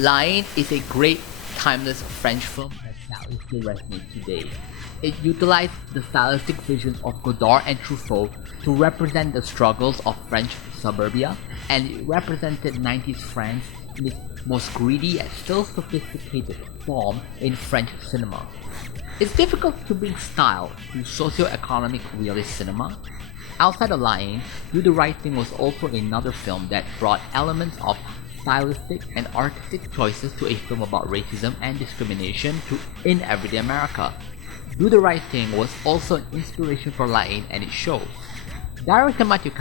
Haine is a great, timeless French film that sadly still resonates today. It utilized the stylistic visions of Godard and Truffaut to represent the struggles of French suburbia, and it represented 90s France in its most greedy and still sophisticated form in French cinema. It's difficult to bring style to socio-economic realist cinema. Outside of Haine, Do the Right Thing was also another film that brought elements of stylistic and artistic choices to a film about racism and discrimination in everyday America. Do the Right Thing was also an inspiration for Haine, and it shows. Director Mathieu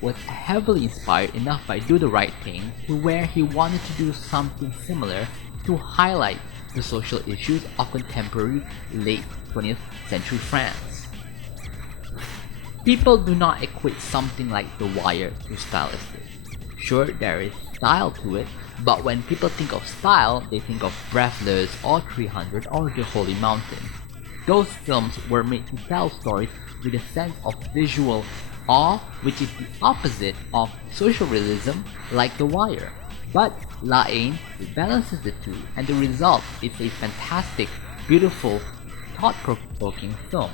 was heavily inspired enough by Do the Right Thing to where he wanted to do something similar to highlight the social issues of contemporary late 20th century France. People do not equate something like The Wire to stylistic. Sure, there is style to it, but when people think of style, they think of Breathless or 300 or The Holy Mountain. Those films were made to tell stories with a sense of visual awe, which is the opposite of social realism like The Wire. But Haine balances the two, and the result is a fantastic, beautiful, thought-provoking film.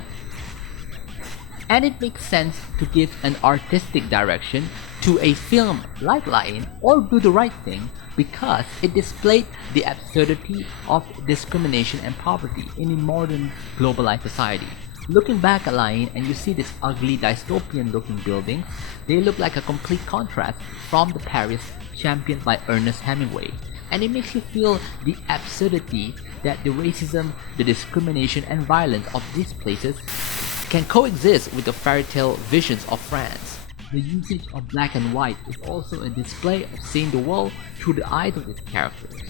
And it makes sense to give an artistic direction to a film like Haine or Do the Right Thing because it displayed the absurdity of discrimination and poverty in a modern globalized society. Looking back at Haine and you see these ugly dystopian looking buildings, they look like a complete contrast from the Paris championed by Ernest Hemingway. And it makes you feel the absurdity that the racism, the discrimination and violence of these places can coexist with the fairy tale visions of France. The usage of black and white is also a display of seeing the world through the eyes of its characters.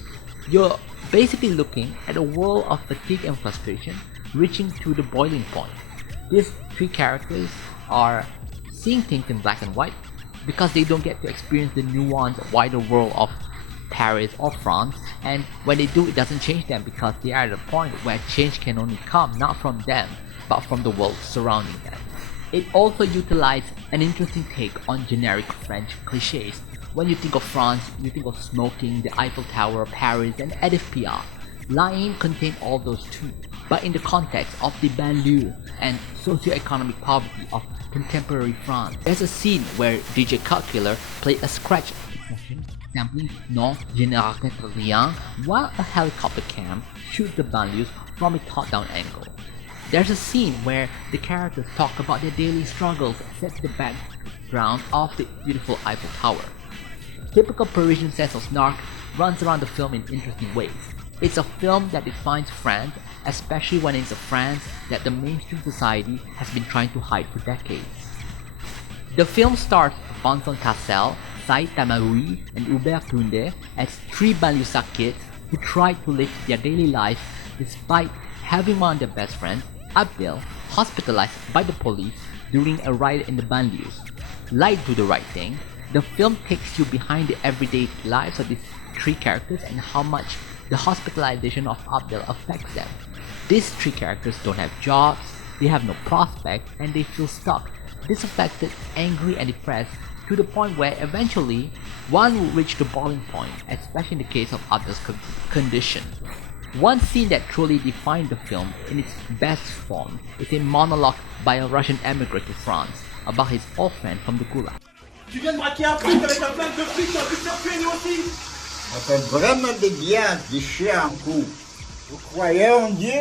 You're basically looking at a world of fatigue and frustration reaching to the boiling point. These three characters are seeing things in black and white because they don't get to experience the nuanced, wider world of Paris or France, and when they do, it doesn't change them because they are at a point where change can only come not from them but from the world surrounding them. It also utilized an interesting take on generic French cliches. When you think of France, you think of smoking, the Eiffel Tower, Paris, and Edith Piaf. Haine contained all those too, but in the context of the banlieue and socio-economic poverty of contemporary France. There's a scene where DJ Cut Killer played a scratch session sampling Non Je ne raconte rien while a helicopter cam shoots the banlieues from a top-down angle. There's a scene where the characters talk about their daily struggles set to the background of the beautiful Eiffel Tower. Typical Parisian sense of snark runs around the film in interesting ways. It's a film that defines France, especially when it's a France that the mainstream society has been trying to hide for decades. The film stars Vincent Cassel, Saïd Tamarui, and Hubert Koundé as three banlieusard kids who try to live their daily life despite having one of their best friends, Abdel, hospitalized by the police during a riot in the banlieues. Like Do the Right Thing, the film takes you behind the everyday lives of these three characters and how much the hospitalization of Abdel affects them. These three characters don't have jobs, they have no prospect, and they feel stuck, disaffected, angry, and depressed to the point where eventually one will reach the boiling point, especially in the case of Abdel's condition. One scene that truly defined the film in its best form is a monologue by a Russian immigrant to France about his old friend from the Gulag. Tu viens de braquer un truc avec un plein de flics, t'as pu te faire tuer nous aussi. Ça fait vraiment de bien de chier un coup. Vous croyez en Dieu?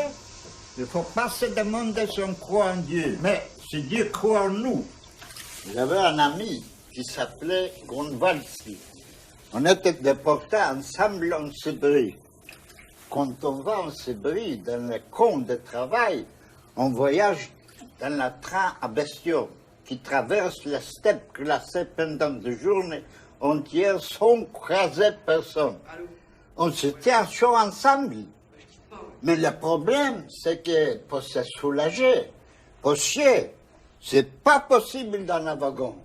Il ne faut pas se demander si on croit en Dieu, mais si Dieu croit en nous. J'avais un ami qui s'appelait Grunwaldski. On était déportés ensemble en Sibérie. Quand on va en Sibérie, dans les camps de travail, on voyage dans le train à bestiaux qui traverse la steppe glacée pendant des journées entières sans croiser personne. On se tient chaud ensemble. Mais le problème, c'est que pour se soulager, pour chier, c'est pas possible dans un wagon.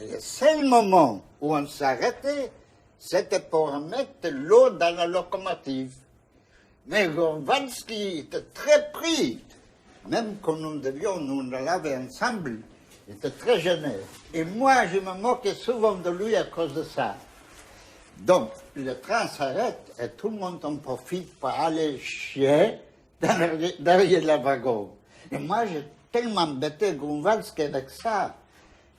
Et le seul moment où on s'arrêtait, c'était pour mettre l'eau dans la locomotive. Mais Grunwaldski était très pris. Même quand nous devions nous laver ensemble, il était très gêné. Et moi, je me moquais souvent de lui à cause de ça. Donc, le train s'arrête et tout le monde en profite pour aller chier derrière le wagon. Et moi, j'ai tellement embêté Grunwaldski avec ça.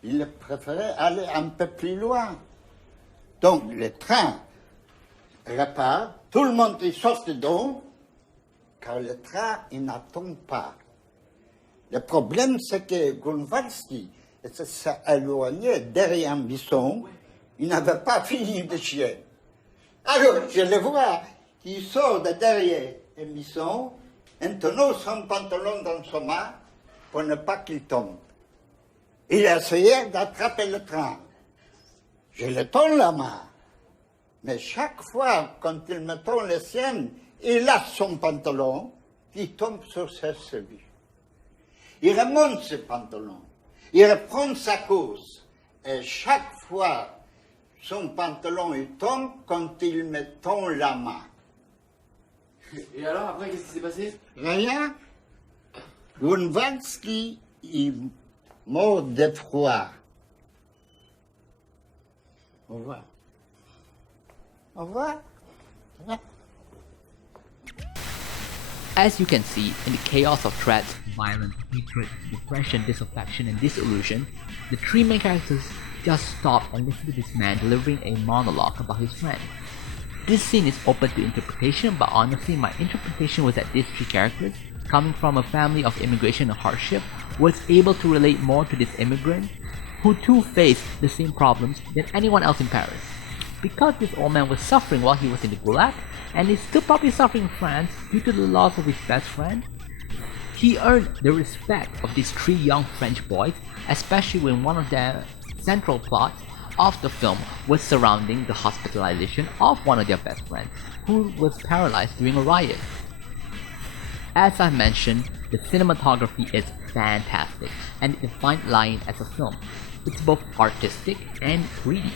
Il préférait aller un peu plus loin. Donc, le train repart, tout le monde y sort dedans, car le train, il n'attend pas. Le problème, c'est que Grunwaldski s'est éloigné derrière un buisson. Il n'avait pas fini de chier. Alors, je le vois, il sort de derrière un buisson, en tenant son pantalon dans sa main pour ne pas qu'il tombe. Il a essayé d'attraper le train. Je le tends la main. Mais chaque fois, quand il me tend le sien, il lâche son pantalon, il tombe sur ses chevilles. Il remonte ce pantalon, il reprend sa course, et chaque fois, son pantalon il tombe quand il me tend la main. Et alors, après, qu'est-ce qui s'est passé? Rien. Grunwaldski, il mort de froid. Au revoir. Au revoir. As you can see, in the chaos of threats, violence, hatred, depression, disaffection, and disillusion, the three main characters just stop and listen to this man delivering a monologue about his friend. This scene is open to interpretation, but honestly my interpretation was that these three characters, coming from a family of immigration and hardship, was able to relate more to this immigrant, who too faced the same problems than anyone else in Paris. Because this old man was suffering while he was in the Gulag, and is still probably suffering in France due to the loss of his best friend, he earned the respect of these three young French boys, especially when one of the central plots of the film was surrounding the hospitalization of one of their best friends, who was paralyzed during a riot. As I mentioned, the cinematography is fantastic, and it defines Lion as a film. It's both artistic and greedy.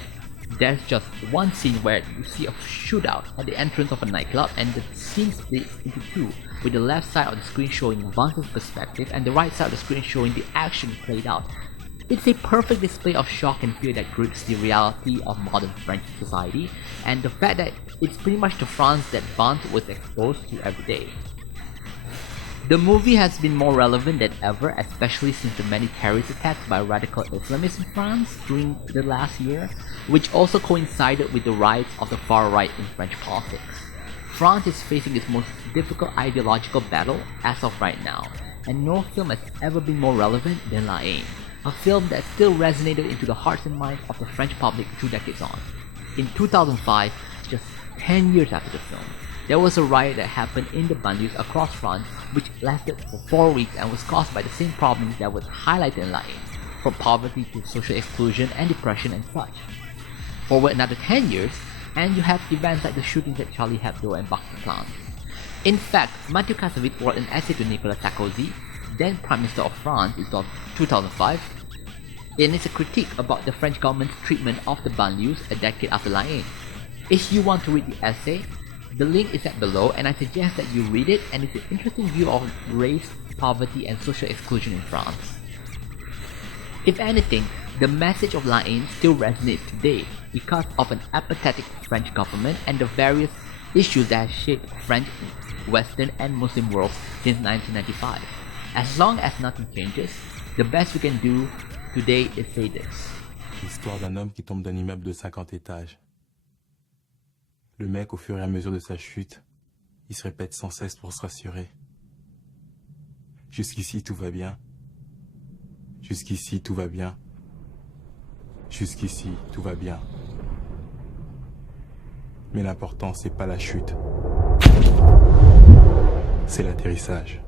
There's just one scene where you see a shootout at the entrance of a nightclub, and the scene splits into two, with the left side of the screen showing Vance's perspective and the right side of the screen showing the action played out. It's a perfect display of shock and fear that grips the reality of modern French society, and the fact that it's pretty much the France that Vance was exposed to every day. The movie has been more relevant than ever, especially since the many terrorist attacks by radical Islamists in France during the last year, which also coincided with the rise of the far right in French politics. France is facing its most difficult ideological battle as of right now, and no film has ever been more relevant than La Haine, a film that still resonated into the hearts and minds of the French public 2 decades on. In 2005, just 10 years after the film, there was a riot that happened in the banlieues across France which lasted for 4 weeks and was caused by the same problems that was highlighted in La Haine, from poverty to social exclusion and depression and such. Forward another 10 years, and you have events like the shootings at Charlie Hebdo and Bataclan. In fact, Mathieu Kassovitz wrote an essay to Nicolas Sarkozy, then Prime Minister of France in 2005, and it's a critique about the French government's treatment of the banlieues a decade after La Haine. If you want to read the essay, the link is at below, and I suggest that you read it, and it's an interesting view of race, poverty, and social exclusion in France. If anything, the message of La Haine still resonates today because of an apathetic French government and the various issues that have shaped French, Western, and Muslim worlds since 1995. As long as nothing changes, the best we can do today is say this. L'histoire d'un homme qui tombe d'un immeuble de 50 étages. Le mec, au fur et à mesure de sa chute, il se répète sans cesse pour se rassurer. Jusqu'ici, tout va bien. Jusqu'ici, tout va bien. Jusqu'ici, tout va bien. Mais l'important, c'est pas la chute. C'est l'atterrissage.